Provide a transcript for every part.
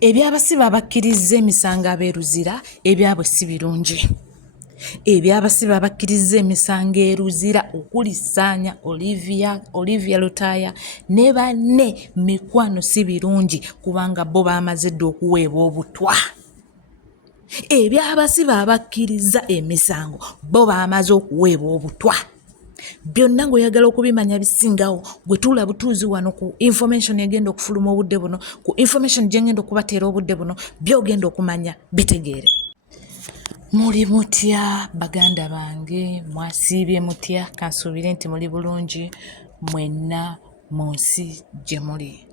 Ebyabasiba abakkiriza emisango abeeruzira ebyabwe si birungi. Ebyabasiba abakkiriza emisango eruzira okuli Ssaanya, Olivia Lutaaya ne banne mikwano si birungi kubanga bo baamaze dda okuweebwa obutwa. Ebyabasiba abakkiriza emisango bo baamaze okuweebwa obutwa. Byonna ng'oyagala okubimanya bisingawo gwe tuula butuuzi wano ku information egenda okufuluma obudde buno, ku information gyengenda okubateera obudde buno, by'ogenda okumanya bitegeere. Muli mutya baganda bange, mwasiibye mutya? Kansuubire nti muli bulungi mwenna mu nsi gye muli.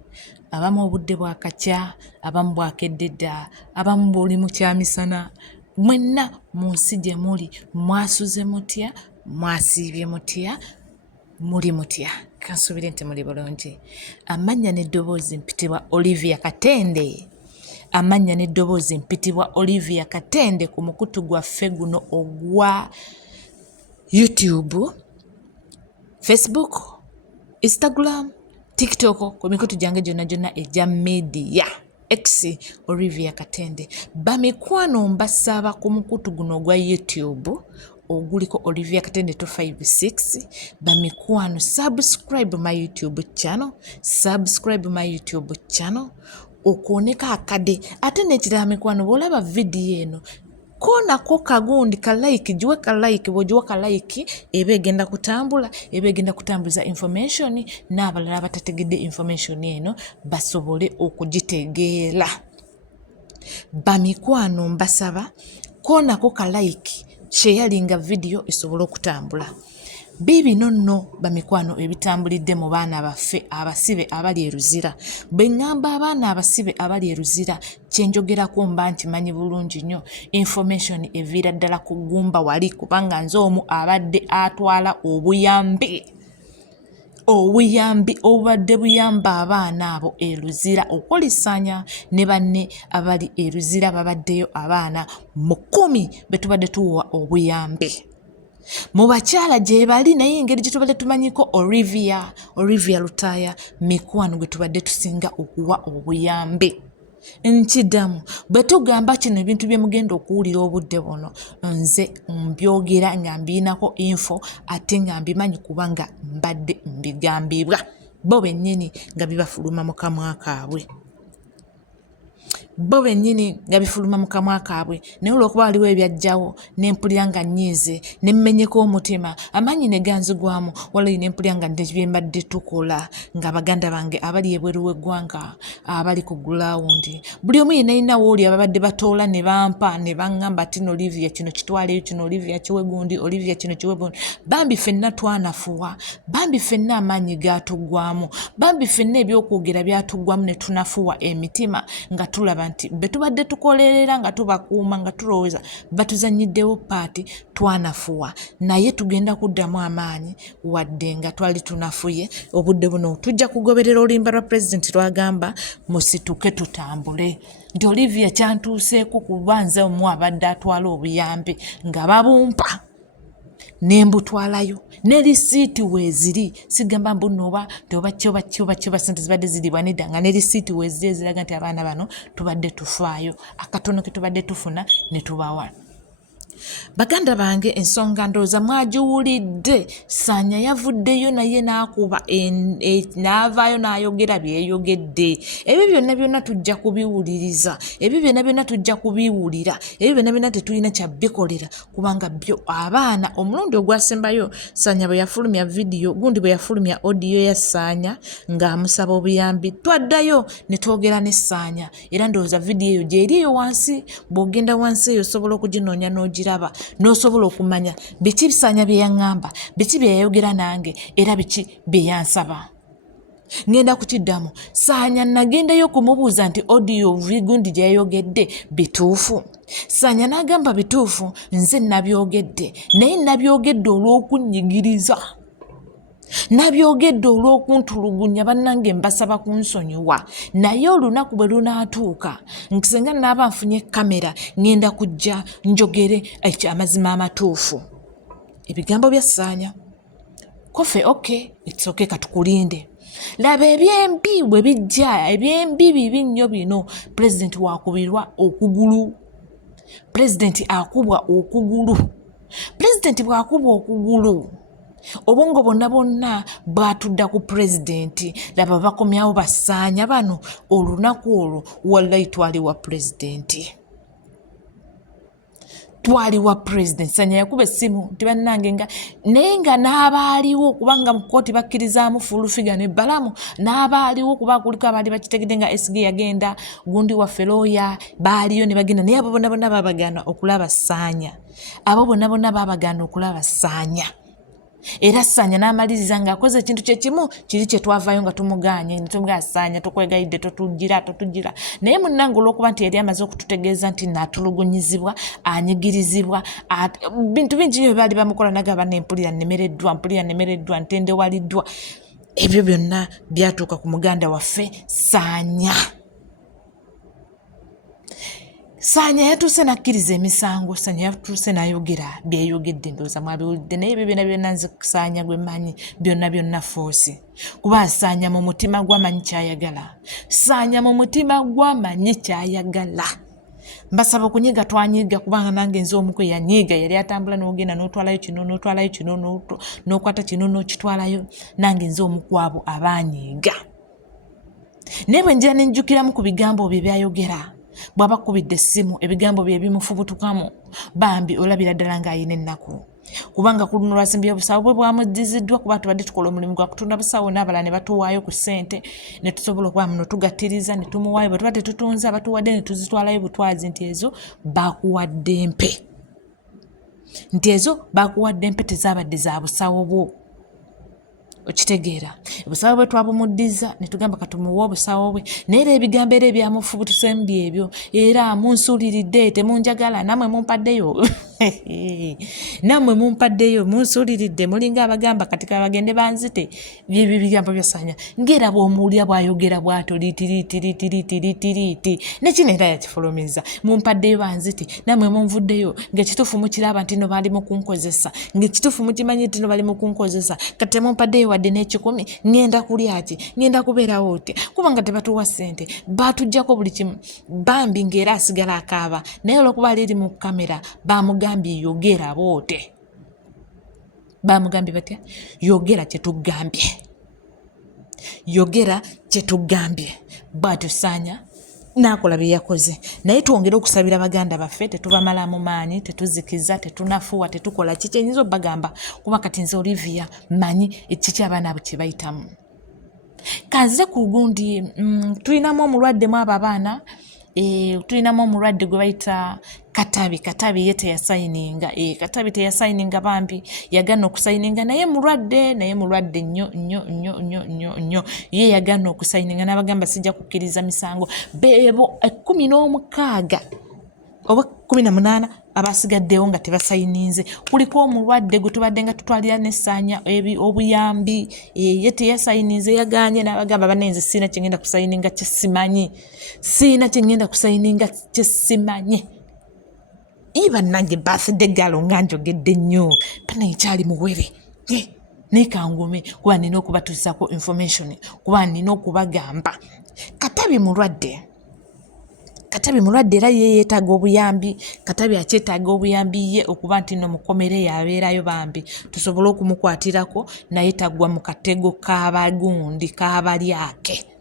Abamu obudde bwakakya, abamu bwakedde dda, abamu buli mu kyamisana, mwenna mu nsi gye muli mwasuze mutya? Mwasiibye mutya? Muli mutya? Kansuubire nti muli bulungi. Amannya n'eddoboozi mpitibwa Olivia Katende. Amannya n'eddoboozi mpitibwa Olivia Katende ku mukutu gwaffe guno ogwa YouTube, Facebook, Instagram, TikTok, ku mikutu gyange gyonna egya media. X Olivia Katende. Bamikwano mbasaba ku mukutu guno ogwa YouTube oguliko Olivia Katende 256. Bamikwano subscribe my YouTube channel. Okuoneka akade ate n'ekirala mikwano bw'olaba vidiyo eno koonako kagundi ka like, giwe ka like, bw'ogiwa ka like eba egenda kutambula, eba egenda kutambuza information n'abalala abatategedde information eno basobole okugitegeera. Bamikwano mbasaba koonako ka like, sharinga vidiyo esobole okutambula. Biibino nno bamikwano ebitambulidde mu baana baffe abasibe abali eruzira. Bwe ŋŋamba abaana abasibe abali eruzira kye njogerako mba nkimanyi bulungi nnyo. Information eviira ddala ku ggumba wali kubanga nze omu abadde atwala obuyambi obubadde buyamba abaana abo eruzira okuli Ssaanya ne banne abali eruzira babaddeyo abaana 10 be tubadde tuwa obuyambi. Mu bakyala gye bali naye engeri gye tubadde tumanyiko Olivia Lutaaya mikwano gwe tubadde tusinga okuwa obuyambi. Nkiddamu bwe tugamba kino ebintu bye mugenda okuwulira obudde buno nze mbyogera nga mbiinako info ate nga mbimanyi kubanga mbadde mbigambibwa bo bennyini nga bibafuluma mu kamwa kaabwe. Bo bennyini nga bifuluma mu kamwa kaabwe naye olw'okuba waliwo ebyajjawo n'empulira nga nnyiize ne mmenyeko omutima amaanyi ne ganzigwamu waliwo ne mpulira nga bye mbadde tukola nga baganda bange abali ebweru w'eggwanga abali ku gulawundi buli omu yenna wooli ababadde batoola ne bampa ne baŋŋamba ati no Olivia kino kitwaleyo, kino Olivia kiwe gundi, Olivia kino kiwe gundi. Bambi ffenna twanafuwa, bambi ffenna amaanyi gaatuggwamu, bambi ffenna ebyokwogera byatuggwamu ne tunafuwa emitima nga tulaba nti be tubadde tukolerera nga tubakuuma nga tulowooza batuzanyiddewo paati twanafuwa naye tugenda kuddamu amaanyi wadde nga twali tunafuye. Obudde buno tujja kugoberera oluyimba lwa pulezidenti lwagamba musituke tutambule. Nti Olivia kyantuuseeko kuba nze omu abadde atwala obuyambi nga babumpa nembutwalayo ne lisiiti weeziri sigamba mbunoba toba kyoba sente zibadde ziribwa nedda nga ne lisiiti weeziri eziraga nti abaana bano tubadde tufaayo akatono ke tubadde tufuna ne tubawa. Baganda bange ensonga ndowooza mwagiwulidde. Ssaanya yavuddeyo naye n'akuba n'avaayo n'ayogera byeyogedde. Ebyo byonna tujja kubiwuliriza, ebyo byonna tujja kubiwulira, ebyo byonna tetulina kyabikolera kubanga byo abaana. Omulundi ogwasembayo Ssaanya bwe yafulumya vidiyo gundi bwe yafulumya audio ya Ssaanya ng'amusaba obuyambi twaddayo ne twogera ne Ssaanya era ndowooza vidiyo eyo gyeri eyo wansi. Bw'ogenda wansi eyo osobola okuginoonya n'ogira n'osobola okumanya biki Ssaanya bye yaŋŋamba, biki bye yayogera nange era biki bye yansaba. Ngenda kukiddamu Ssaanya nagendayo okumubuuza nti audio gundi gye yayogedde bituufu. Ssaanya n'agamba bituufu, nze nabyogedde naye nabyogedde olw'okunnyigiriza, nabyogedde olw'okuntulugunya bannange mbasaba kunsonyiwa. Naye olunaku bwe lunaatuuka nkisenga naaba nfunye kamera ngenda kujja njogere amazima amatuufu. Ebigambo bya Ssaanya kofe okay, it's okay katukulinde. laba ebyembi bwe bijja ebyembi bibi nnyo bino pulezidenti wakubirwa okugulu pulezidenti akubwa okugulu pulezidenti bw'akubwa okugulu obwongo bonna batudda ku pulezidenti laba bakomyawo basaanya bano olunaku olwo wallahi twali wa pulezidenti Sanya yakuba essimu tibannange naye nga n'abaaliwo kubanga mu kkooti bakkirizaamu fulufiga ne balamu n'abaaliwo kuba kuliko abaali bakitegedde nga SG yagenda gundi waffe looya baaliyo ne bagenda naye abo bonna babagaana okulaba Sanya era Sanya n'amaliriza ng'akoze ekintu kyekimu kiri kye twavaayo nga tumuganye ne tumugamba Sanya tukwegayidde totugira naye munnange olw'okuba nti yali amaze okututegeeza nti naatulugunyizibwa anyigirizibwa bintu bingi byo baali bamukola nagaba mpulira nemereddwa ntendewaliddwa ebyo byonna byatuuka ku muganda waffe Sanya yatuuse nakkiriza emisango Sanya yatuuse nayogera byeyogedde ndowooza mwabiwulidde naye ebyo byonna nze Sanya gwe mmanyi byonna foosi kuba Sanya mu mutima gw'amanyi kyayagala mbasaba okunyiga twanyiga kubanga nange nze omu kwe yanyiga yali atambula n'ogenda n'otwalayo kino n'okwata kino n'okitwalayo nange nze omu ku abo abanyiga naye bwe njira nenjukiramu ku bigambo bye byayogera bw'aba kubidde essimu ebigambo bye bimufubutukamu bambi olabira ddala ng'ayina ennaku kubanga ku luno lwasimbi obusawo bwe bwamuddiziddwa kuba tubadde tukola omulimu gwa kutunda busawo n'abalala ne batuwaayo ku ssente ne tusobola okuba muno tugattiriza ne tumuwaayo bwe tuba tetutunze abatuwadde ne tuzitwalayo butwazi nti ezo baakuwadde mpe tezaabadde za busawo bwo okitegeera obusawo bwe twabumuddiza ne tugamba katumuwa obusawo bwe naye ebigambo era ebyamufubutusemu byebyo era munsuuliridde temunjagala namwe mumpaddeyo munsuuliridde mulinga abagamba kati kabagende banzite byebyo bigambo bya Sanya ng'era bw'omuwulira bw'ayogera bw'ato liiti nekino era yakifulumiza mumpaddeyo banzite namwe munvuddeyo ng'ekituufu mukiraba nti no baali mu kunkozesa ng'ekituufu mukimanyi nti no bali mu kunkozesa kati temumpaddeyo wadde n'ekikumi ngenda kulya ki ngenda kubeerawo oti kubanga tebatuwa ssente batuggyako buli kimu bambi ng'era asigala akaaba naye olw'okuba ali mu kamera bamugambye yogera boote bamugambye batya yogera kyetugambye bw'atyo Sanya n'akola bye yakoze naye twongere okusabira baganda baffe tetubamala mu maanyi tetuzikiza tetunafuwa tetukola kiki enyinza obbagamba kuba kati nze Olivia manyi kiki abaana abo kye bayitamu kanzire ku gundi tulinamu omulwadde mu abo abaana tulinamu omulwadde gwe bayita Katabi ye teyasayininga Katabi teyasayininga bambi yagana okusayininga naye mulwadde nnyo ye yagana okusayininga n'abagamba sijja kukkiriza misango beebo 16 oba 18 abasigaddewo nga tebasayininze kuliko omulwadde gwe tubadde nga tutwalira ne Sanya obuyambi ye teyasayininze yaganye n'abagamba banenze siina kyengenda kusayininga kyesimanyi iba nange birthday galo nga njogedde nnyo pana ekyali muwere naye kangume kuba nina okubatuusako information kuba nina okubagamba Katabi mulwadde era ye yeetaaga obuyambi Katabi akyetaaga obuyambi ye okuba nti no Mukomera yabeerayo bambi tusobole okumukwatirako naye tagwa mu katego k'abagundi k'abalyake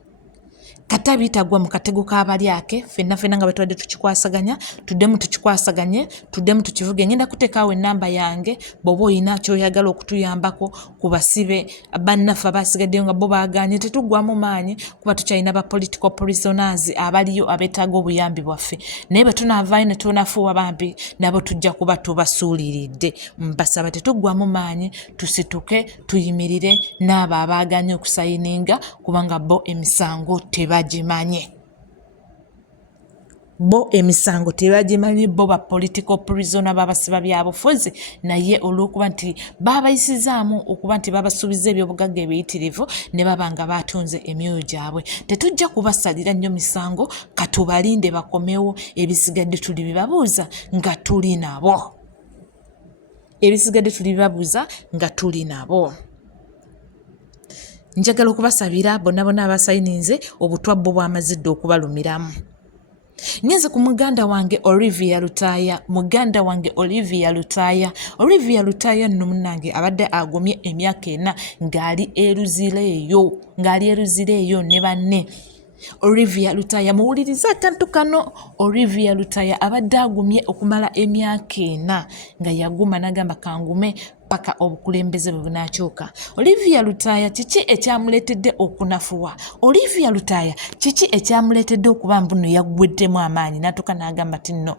Katabi tagwa mu katego k'abalyake fenna nga batwadde tukikwasaganya tuddemu tukivuge ngenda kuteekaawo ennamba yange bw'oba oyina kyoyagala okutuyambako ku basibe bannaffe abasigaddeyo nga bo baaganye tetuggwamu maanyi kuba tukyalina ba political prisoners abaliyo abeetaaga obuyambi bwaffe naye bwe tunaavaayo ne tunafuwa bambi nabo tujja kuba tubasuuliridde mbasaba tetuggwamu maanyi tusituke tuyimirire n'abo abaaganye okusayininga kubanga bo emisango tebagimanyi bo ba political prisoner babasiba byabufuzi naye olw'okuba nti babayisizaamu okuba nti babasuubiza ebyobugagga ebiyitirivu ne babanga batunze emyoyo gyabwe tetujja kubasalira nnyo misango katubalinde bakomewo ebisigadde tulibibabuuza nga tuli nabo njagala okubasabira bonna abasayininze obutwabbo bw'amazidde okubalumiramu. Ngenze ku muganda wange Olivia Lutaaya. Olivia Lutaaya nno munnange abadde agumye emyaka 4 ng'ali eruzireeyo ne banne. Olivia Lutaaya muwuliriza akantu kano. Olivia Lutaaya abadde agumye okumala emyaka 4 nga yaguma n'agamba kangume paka obukulembeze bwe bunaakyuka. Olivia Lutaaya kiki ekyamuleetedde okunafuwa? Olivia Lutaaya kiki ekyamuleetedde okuba mbuno yaggweddemu amaanyi n'atuuka n'agamba ti nno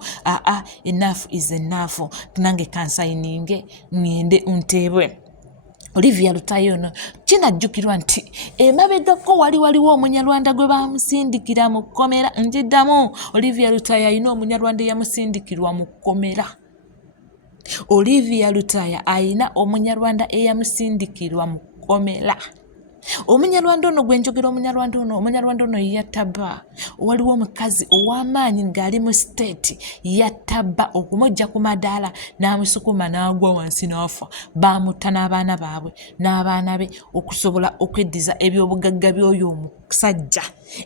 enough is enough, nange kansayininge ngende nteebwe. Olivia Lutaaya ono kinajjukirwa nti emabegako waliwo Omunyalwanda gwe bamusindikira mu Mukomera. Njiddamu, Olivia Lutaaya ayina Omunyalwanda eyamusindikirwa mu Mukomera. Olivia Lutaaya ayina Omunyalwanda eyamusindikirwa mu Mukomera. Omunyalwanda ono gwe njogera, Omunyalwanda ono yattaba. Waliwo omukazi ow'amaanyi ng'ali mu state yattaba okumujja ku madaala n'amusukuma n'agwa wansi n'afa. Baamutta n'abaana baabwe n'abaana be okusobola okweddiza ebyobugagga by'oyo omusajja.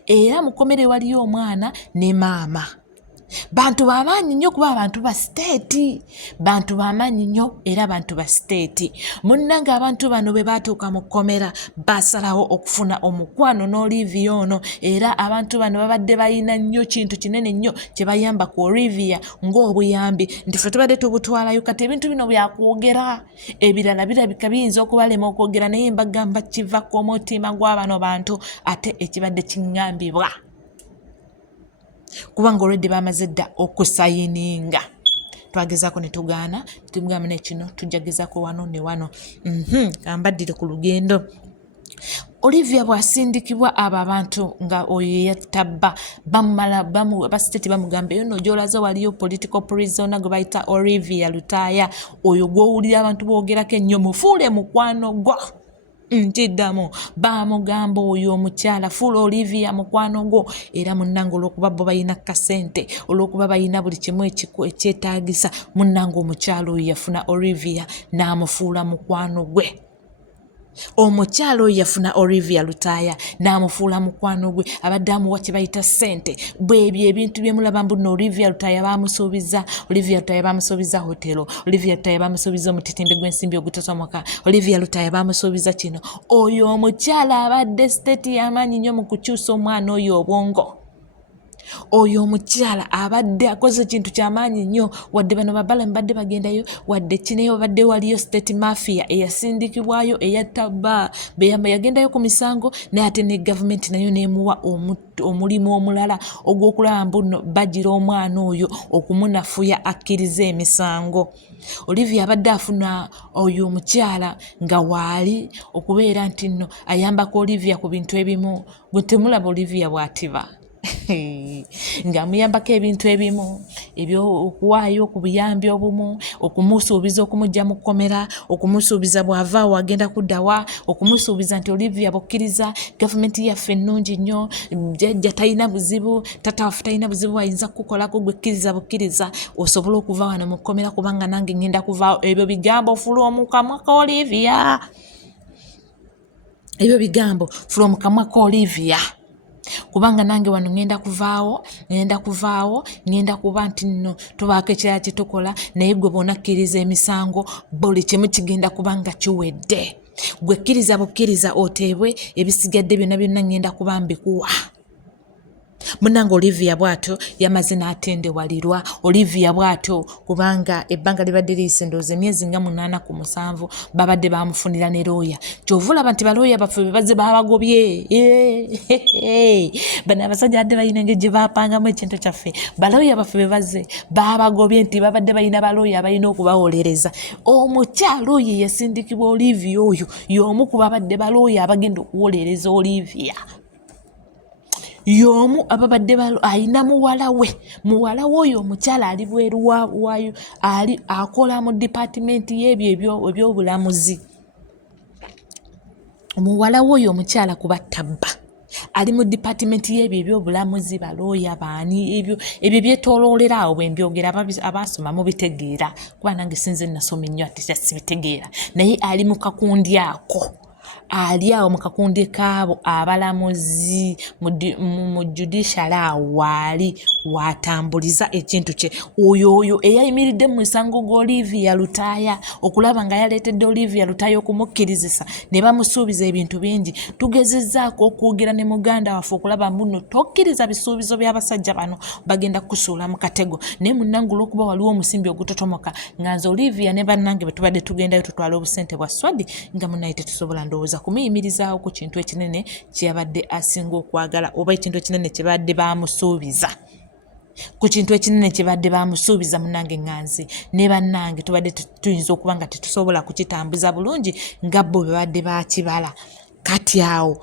Era Mukomere waliyo omwana ne maama. Bantu bamaanyi nnyo kuba abantu ba state. Bantu bamaanyi nnyo era bantu ba state. Munnange abantu bano bwe baatuuka mu Mukomera basalawo okufuna omukwano n'Olivia ono, era abantu bano babadde balina nnyo kintu kinene nnyo kye bayamba ku Olivia ng'obuyambi nti ffe tubadde tubutwalayo kati ebintu bino byakwogera. Ebirala birabika biyinza okubalema okwogera naye mbagamba kiva ku mutima gwa bano bantu ate ekibadde kiŋŋambibwa. Kubanga olwedde bamaze dda okusayininga. Twagezaako ne tugaana, tumugamba nekino tujjagezako wano ne wano. Kambaddire ku lugendo. Olivia bw'asindikibwa abo abantu nga oyo yattabba abasiteti bamugamba eyo nno gy'olaza waliyo political prisoner gwe bayita Olivia Lutaaya. Oyo gw'owulira abantu boogerako ennyo mufuule mukwano gwo. Njiddamu bamugamba oyo omukyala fuula Olivia mukwano gwo. Era munnange olw'okuba bo balina kasente, olw'okuba balina buli kimu ekyetaagisa, munnange omukyala oyo yafuna Olivia n'amufuula mukwano gwe. Omukyala oyo yafuna Olivia Lutaaya n'amufuula mukwano gwe. Abadde amuwa kye bayita ssente. Bwebyo ebintu bye mulaba mbuno Olivia Lutaaya bamusuubiza. Olivia Lutaaya bamusuubiza hotelo. Olivia Lutaaya bamusuubiza omutitimbe gw'ensimbi ogutasomoka. Olivia Lutaaya bamusuubiza kino. Oyo omukyala abadde state y'amaanyi nnyo mu kukyusa omwana oyo obwongo. Oyo omukyala abadde akoze ekintu ky'amaanyi nnyo, wadde bano babala mbadde bagendayo, wadde kineyo badde waliyo state mafia eyasindikibwayo eyattaba yagendayo ku misango, naye ate ne gavumenti nayo neemuwa omulimu omulala ogw'okulaba mbuno bagira omwana oyo okumunafuya akkiriza emisango. Olivia abadde afuna oyo omukyala nga waali okubeera nti nno ayambako Olivia ku bintu ebimu. Bwe temulaba Olivia bw'atiba ng'amuyambako ebintu ebimu okuwaayo ku buyambi obumu, okumusuubiza okumujja mu Mukomera, okumusuubiza bw'avaawo agenda kuddawa, okumusuubiza nti Olivia bukkiriza gavumenti yaffe ennungi nnyo, jjajja talina buzibu, tata waffe talina buzibu, ayinza kukolako gwe bukkiriza osobole okuva wano mu Mukomera kubanga nange ngenda kuvaawo. Ebyo bigambo fula mu kamwa ka Olivia. Ebyo bigambo fula mu kamwa ka Olivia. Kubanga nange wano ngenda kuvaawo, ngenda kuba nti nno tubaako ekirala kye tukola, naye gwe bw'onakkiriza emisango buli kimu kigenda kubanga kiwedde. Gwe kkiriza bukkiriza oteebwe, ebisigadde byonna ngenda kuba mbikuwa. Munnange Olivia bw'atyo yamaze n'atendewalirwa. Olivia bw'atyo kubanga ebbanga libadde liyise ndowooza emyezi nga 8 ku 7 babadde bamufunira ne looya. Kyova olaba nti balooya baffe be bazze baabagobye. Bano abasajja badde balina engeri gye baapangamu ekintu kyaffe. Balooya baffe be bazze baabagobye nti babadde balina balooya abalina okubawolereza. Omukyala oyo yasindikibwa Olivia oyo y'omu ku babadde balooya abagenda okuwolereza Olivia. Y'omu ababadde ayina muwala we oyo omukyala ali bweru waayo, ali akola mu dipatimenti y'ebyo ebyobulamuzi. Muwala we oyo omukyala kuba tabba ali mu dipatimenti y'ebyo ebyobulamuzi, balooya baani, ebyo byetooloolera awo bwe mbyogera abaasoma mubitegeera kuba nange sinze nasoma nnyo ate sibitegeera, naye ali mu kakundi ako ali awo mu kakundi kaabo abalamuzi mu judicial waali watambuliza ekintu kye oyo eyayimiridde mu musango gwa Olivia Lutaaya okulaba nga yaleetedde Olivia Lutaaya okumukkirizisa ne bamusuubiza ebintu bingi. Tugezezzaako okwogera ne muganda waffe okulaba muno tokkiriza bisuubizo by'abasajja bano bagenda kusuula mu katego naye munnange olw'okuba waliwo omusimbi ogutotomoka nga nze Olivia ne bannange bwe tubadde tugendayo tutwala obusente bwa swadi nga munnaye tetusobola ndowooza kumuyimirizaawo ku kintu ekinene kyeyabadde asinga okwagala oba ekintu ekinene kyebadde bamusuubiza ku kintu ekinene kyebadde bamusuubiza munnange nganzi ne bannange tubadde tuyinza okuba nga tetusobola kukitambuza bulungi nga bo bwe badde bakibala kati awo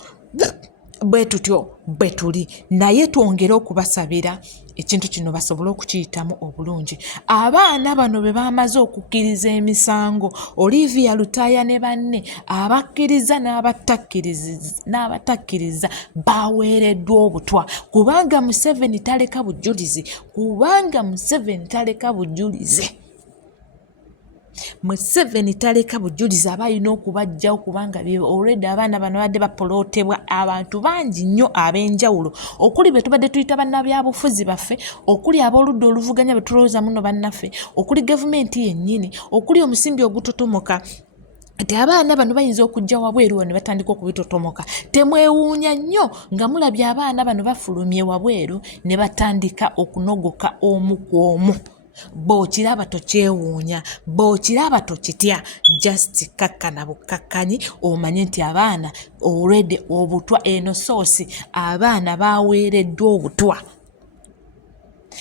bwe tutyo bwe tuli naye twongere okubasabira ekintu kino basobole okukiyitamu obulungi. Abaana bano be bamaze okukkiriza emisango Olivia Lutaaya ne banne abakkiriza n'abatakkiriza baweereddwa obutwa kubanga Museveni taleka bujulizi Museveni taleka bujulizi aba alina okubajjawo kubanga already abaana bano badde bapolootebwa abantu bangi nnyo ab'enjawulo okuli be tubadde tuyita bannabyabufuzi baffe okuli ab'oludda oluvuganya be tulowooza muno bannaffe okuli gavumenti yennyini okuli omusimbi ogutotomoka ati abaana bano bayinza okujja wabweru ne batandika okubitotomoka. Temwewuunya nnyo nga mulabye abaana bano bafulumye wabweru ne batandika okunogoka omu ku omu. Bw'okiraba tokyewuunya, bw'okiraba tokitya, just kakkana bukkakkanyi omanye nti abaana already obutwa eno soosi abaana baweereddwa obutwa.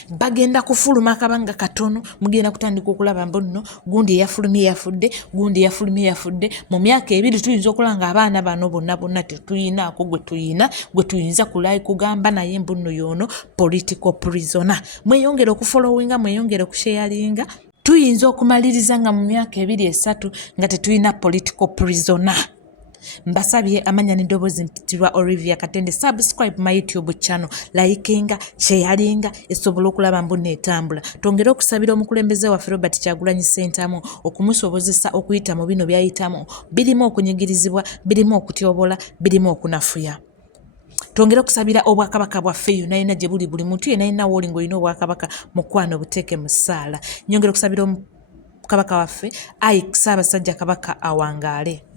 Bagenda kufuluma akabanga katono mugenda kutandika okulaba mbonno gundi eyafulumye yafudde gundi eyafulumye yafudde. Mu myaka ebiri tuyinza okulaba nga abaana bano bonna tetuyinaako gwe tuyinza kugamba naye mbunno yono political prisoner. Mweyongere okufollowinga mweyongere okusharinga tuyinza okumaliriza nga mu myaka ebiri esatu nga tetuyina political prisoner. Mbasabye amanya n'eddoboozi mpitirwa Olivia Katende. Subscribe my YouTube channel, likinga, sharinga esobola okulaba mbunno etambula. Twongere okusabira omukulembeze waffe Robert Kyagulanyi Ssentamu okumusobozesa okuyita mu bino byayitamu birimu okunyigirizibwa, birimu okutyobola, birimu okunafuya. Twongere okusabira obwakabaka bwaffe yonna gye buli muntu yenna alina w'oli ng'olina obwakabaka mukwano buteeke mu ssaala. Nyongere okusabira omukabaka waffe Ssaabasajja Kabaka awangaale.